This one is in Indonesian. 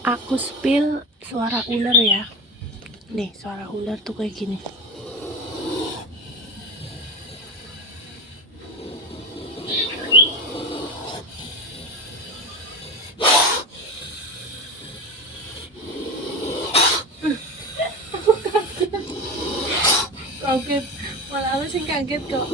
Aku spill suara ular ya. Nih, suara ular tuh kayak gini. Kaget. Malah aku sih kaget kok.